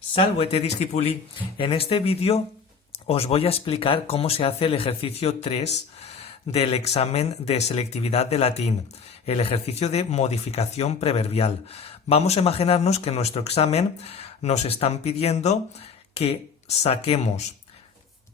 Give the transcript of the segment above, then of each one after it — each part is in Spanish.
Salve discipuli. En este vídeo os voy a explicar cómo se hace el ejercicio 3 del examen de selectividad de latín, el ejercicio de modificación preverbial. Vamos a imaginarnos que en nuestro examen nos están pidiendo que saquemos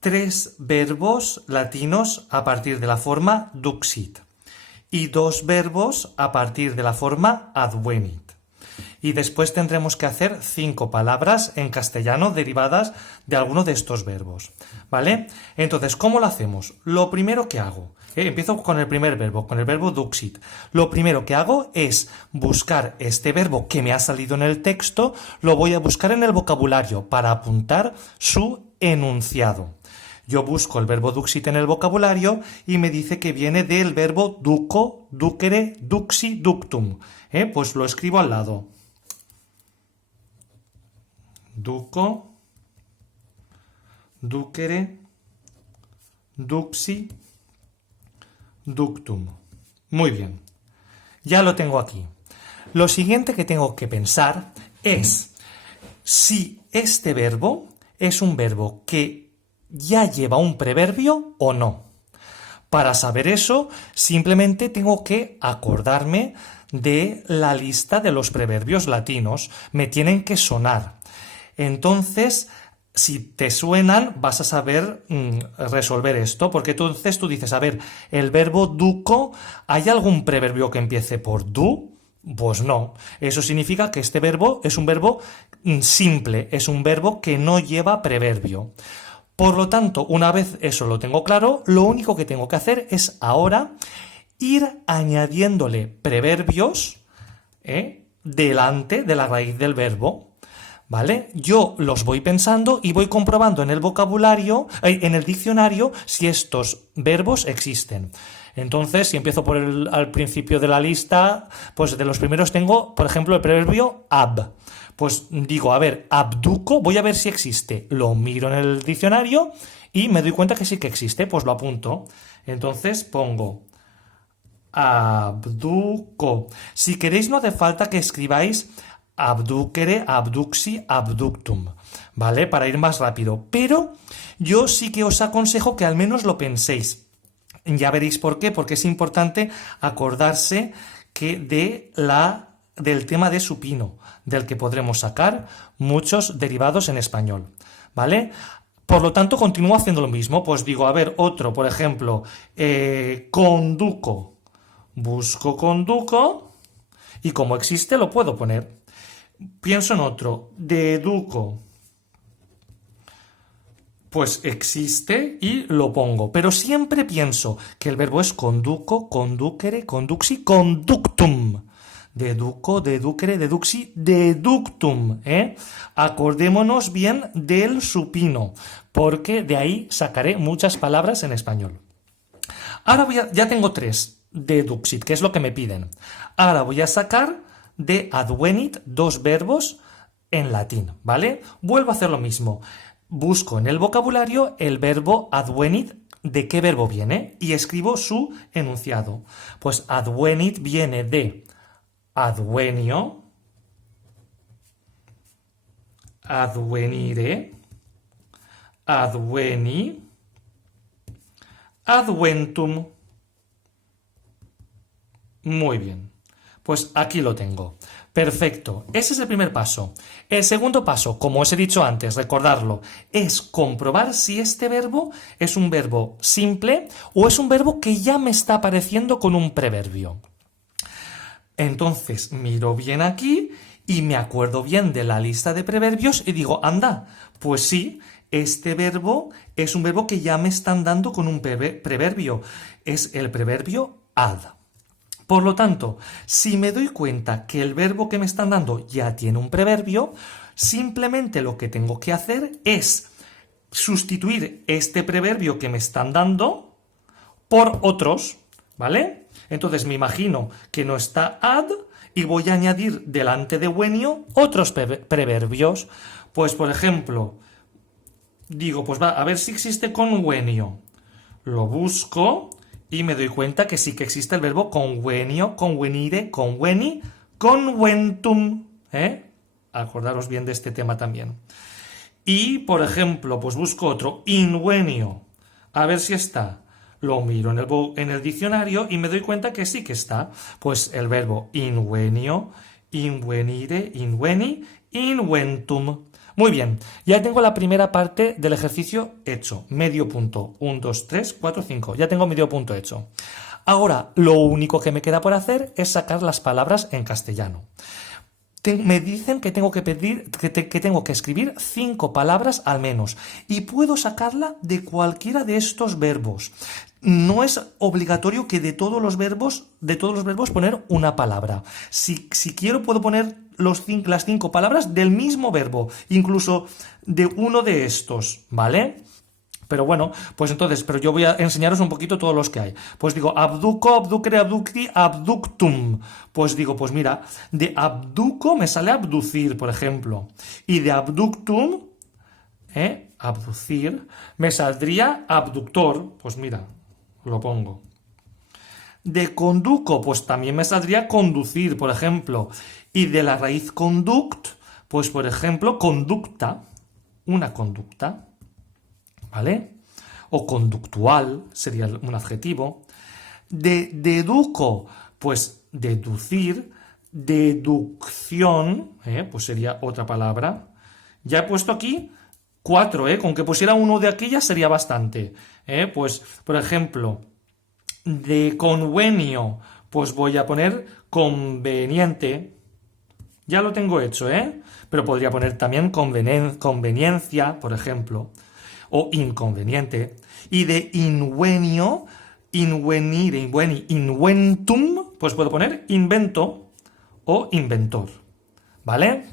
3 verbos latinos a partir de la forma duxit y 2 verbos a partir de la forma advenit. Y después tendremos que hacer 5 palabras en castellano derivadas de alguno de estos verbos, ¿vale? Entonces, ¿cómo lo hacemos? Lo primero que hago, empiezo con el primer verbo, con el verbo duxit. Lo primero que hago es buscar este verbo que me ha salido en el texto, lo voy a buscar en el vocabulario para apuntar su enunciado. Yo busco el verbo duxit en el vocabulario y me dice que viene del verbo duco, ducere, duxi, ductum. Pues lo escribo al lado. Duco, ducere, duxi, ductum. Muy bien. Ya lo tengo aquí. Lo siguiente que tengo que pensar es si este verbo es un verbo que ya lleva un preverbio o no. Para saber eso, simplemente tengo que acordarme de la lista de los preverbios latinos. Me tienen que sonar. Entonces, si te suenan, vas a saber resolver esto, porque entonces tú dices, a ver, el verbo duco, ¿hay algún preverbio que empiece por du? Pues no. Eso significa que este verbo es un verbo simple, es un verbo que no lleva preverbio. Por lo tanto, una vez eso lo tengo claro, lo único que tengo que hacer es ahora ir añadiéndole preverbios delante de la raíz del verbo, ¿vale? Yo los voy pensando y voy comprobando en el vocabulario, en el diccionario, si estos verbos existen. Entonces, si empiezo por al principio de la lista, pues de los primeros tengo, por ejemplo, el preverbio ab. Pues digo, a ver, abduco, voy a ver si existe. Lo miro en el diccionario y me doy cuenta que sí que existe, pues lo apunto. Entonces pongo abduco. Si queréis no hace falta que escribáis abducere, abduxi, abductum, ¿vale? Para ir más rápido. Pero yo sí que os aconsejo que al menos lo penséis. Ya veréis por qué, porque es importante acordarse que del tema de supino, del que podremos sacar muchos derivados en español, ¿vale? Por lo tanto, continúo haciendo lo mismo, pues digo, a ver, otro, por ejemplo, conduco, busco conduco, y como existe lo puedo poner. Pienso en otro, deduco, pues existe y lo pongo, pero siempre pienso que el verbo es conduco, conducere, conduxi, conductum. Deduco, deducere, deduxi, deductum. Acordémonos bien del supino, porque de ahí sacaré muchas palabras en español. Ahora ya tengo 3 de duxit, que es lo que me piden. Ahora voy a sacar de advenit 2 verbos en latín, ¿vale? Vuelvo a hacer lo mismo. Busco en el vocabulario el verbo advenit, de qué verbo viene, y escribo su enunciado. Pues advenit viene de advenio, advenire, adveni, adventum. Muy bien. Pues aquí lo tengo. Perfecto. Ese es el primer paso. El segundo paso, como os he dicho antes, recordarlo, es comprobar si este verbo es un verbo simple o es un verbo que ya me está apareciendo con un preverbio. Entonces miro bien aquí y me acuerdo bien de la lista de preverbios y digo, anda, pues sí, este verbo es un verbo que ya me están dando con un preverbio. Es el preverbio ad. Por lo tanto, si me doy cuenta que el verbo que me están dando ya tiene un preverbio, simplemente lo que tengo que hacer es sustituir este preverbio que me están dando por otros, ¿vale? Entonces me imagino que no está ad y voy a añadir delante de venio otros preverbios. Pues, por ejemplo, digo, pues va, a ver si existe convenio. Lo busco y me doy cuenta que sí que existe el verbo convenio, convenire, conveni, conventum, Acordaros bien de este tema también. Y, por ejemplo, pues busco otro, invenio. A ver si está. Lo miro en el diccionario y me doy cuenta que sí que está. Pues el verbo invenio, invenire, inveni, inventum. Muy bien, ya tengo la primera parte del ejercicio hecho. Medio punto. 1, 2, 3, 4, 5. Ya tengo medio punto hecho. Ahora, lo único que me queda por hacer es sacar las palabras en castellano. Me dicen que tengo que tengo que escribir 5 palabras al menos y puedo sacarla de cualquiera de estos verbos. No es obligatorio que de todos los verbos poner una palabra. Si quiero puedo poner las 5 palabras del mismo verbo, incluso de uno de estos, ¿vale? Pero bueno, pues entonces, pero yo voy a enseñaros un poquito todos los que hay. Pues digo, abduco, abducere, abducti, abductum. Pues digo, pues mira, de abduco me sale abducir, por ejemplo. Y de abductum, abducir, me saldría abductor. Pues mira, lo pongo. De conduco, pues también me saldría conducir, por ejemplo. Y de la raíz conduct, pues por ejemplo, conducta, una conducta. ¿Vale? O conductual sería un adjetivo. Deduco, pues deducir. Deducción, pues sería otra palabra. Ya he puesto aquí 4, con que pusiera uno de aquellas sería bastante. Pues, por ejemplo, de convenio, pues voy a poner conveniente. Ya lo tengo hecho, pero podría poner también conveniencia, por ejemplo, o inconveniente. Y de invenio, invenire, inveni, inventum, pues puedo poner invento o inventor. ¿Vale?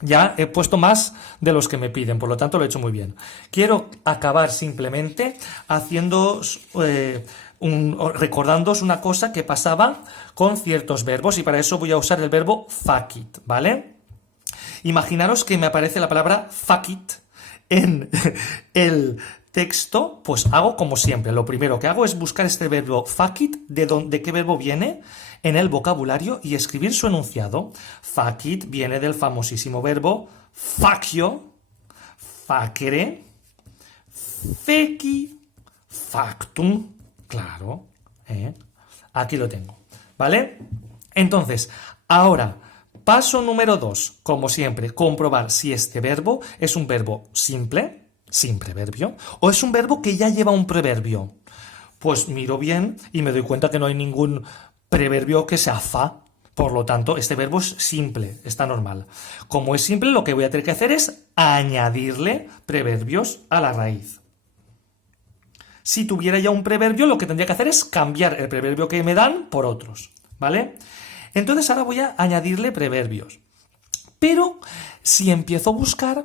Ya he puesto más de los que me piden, por lo tanto lo he hecho muy bien. Quiero acabar simplemente recordándoos una cosa que pasaba con ciertos verbos y para eso voy a usar el verbo facit, ¿vale? Imaginaros que me aparece la palabra facit en el texto, pues hago como siempre. Lo primero que hago es buscar este verbo facit, de qué verbo viene en el vocabulario y escribir su enunciado. Facit viene del famosísimo verbo facio, facere, feci, factum. Claro, aquí lo tengo, ¿vale? Entonces, ahora, paso número 2, como siempre, comprobar si este verbo es un verbo simple, sin preverbio, o es un verbo que ya lleva un preverbio. Pues miro bien y me doy cuenta que no hay ningún preverbio que sea fa. Por lo tanto, este verbo es simple, está normal. Como es simple, lo que voy a tener que hacer es añadirle preverbios a la raíz. Si tuviera ya un preverbio, lo que tendría que hacer es cambiar el preverbio que me dan por otros, ¿vale? Entonces ahora voy a añadirle preverbios. Pero si empiezo a buscar,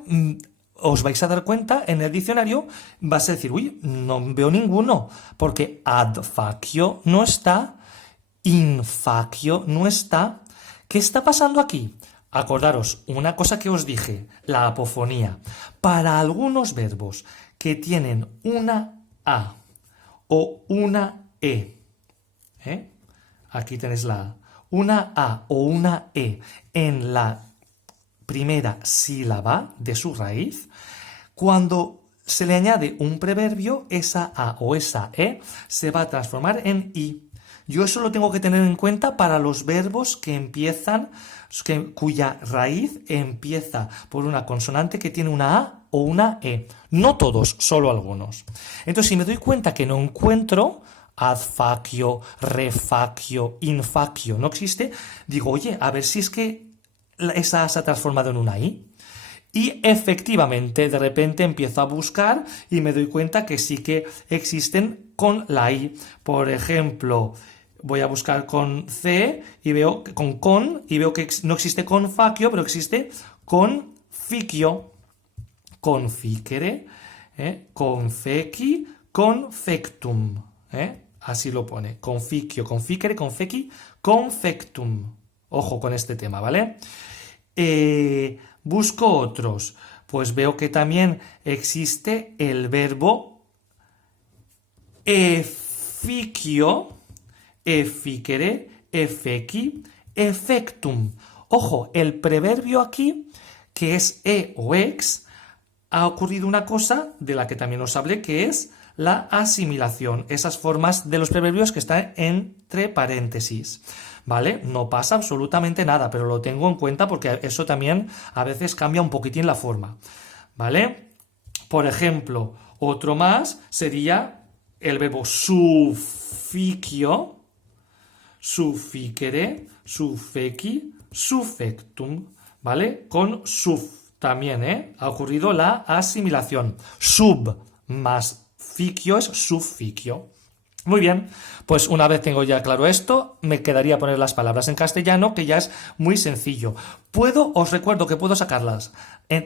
os vais a dar cuenta, en el diccionario vas a decir, uy, no veo ninguno, porque ad facio no está, in facio no está. ¿Qué está pasando aquí? Acordaros, una cosa que os dije, la apofonía. Para algunos verbos que tienen una A o una E, aquí tenéis la A, una A o una E en la primera sílaba de su raíz, cuando se le añade un preverbio, esa A o esa E se va a transformar en I. Yo eso lo tengo que tener en cuenta para los verbos que empiezan, cuya raíz empieza por una consonante que tiene una A o una E. No todos, solo algunos. Entonces, si me doy cuenta que no encuentro ad facio, refacio, infacio, no existe, digo, oye, a ver si es que esa A se ha transformado en una I. Y efectivamente, de repente empiezo a buscar y me doy cuenta que sí que existen con la I. Por ejemplo, voy a buscar con C y veo con y veo que no existe con facio, pero existe con ficio. Conficere, confeci, confectum. Así lo pone. Conficio, conficere, confeci, confectum. Ojo con este tema, ¿vale? Busco otros. Pues veo que también existe el verbo efficio, efficere, effeci, effectum. Ojo, el preverbio aquí que es e o ex, ha ocurrido una cosa de la que también os hablé, que es la asimilación, esas formas de los preverbios que están entre paréntesis, ¿vale? No pasa absolutamente nada, pero lo tengo en cuenta porque eso también a veces cambia un poquitín la forma, ¿vale? Por ejemplo, otro más sería el verbo sufficio, sufficere, suffeci, suffectum, ¿vale? Con suf también, ha ocurrido la asimilación. Sub más ficio es sufficio. Muy bien, pues una vez tengo ya claro esto, me quedaría poner las palabras en castellano, que ya es muy sencillo. Os recuerdo que puedo sacarlas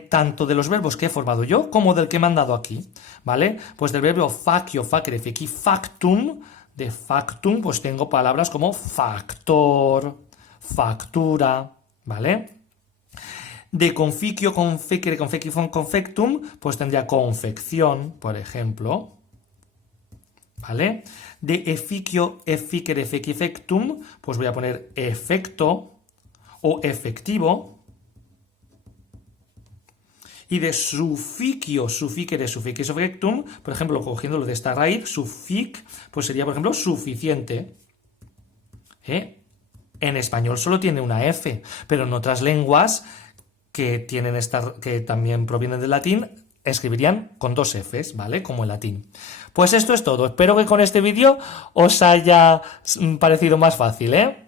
tanto de los verbos que he formado yo, como del que me han dado aquí, ¿vale? Pues del verbo facio, facere, feci, factum, de factum, pues tengo palabras como factor, factura, ¿vale? De conficio, confecere, confecifon, confectum, pues tendría confección, por ejemplo, ¿vale? De efficio, efficere, efficifectum, pues voy a poner efecto o efectivo. Y de sufficio, sufficere, sufficifectum, por ejemplo, cogiéndolo de esta raíz, suffic, pues sería, por ejemplo, suficiente. En español solo tiene una F, pero en otras lenguas que también provienen del latín, escribirían con dos Fs, ¿vale? Como el latín. Pues esto es todo. Espero que con este vídeo os haya parecido más fácil, ¿eh?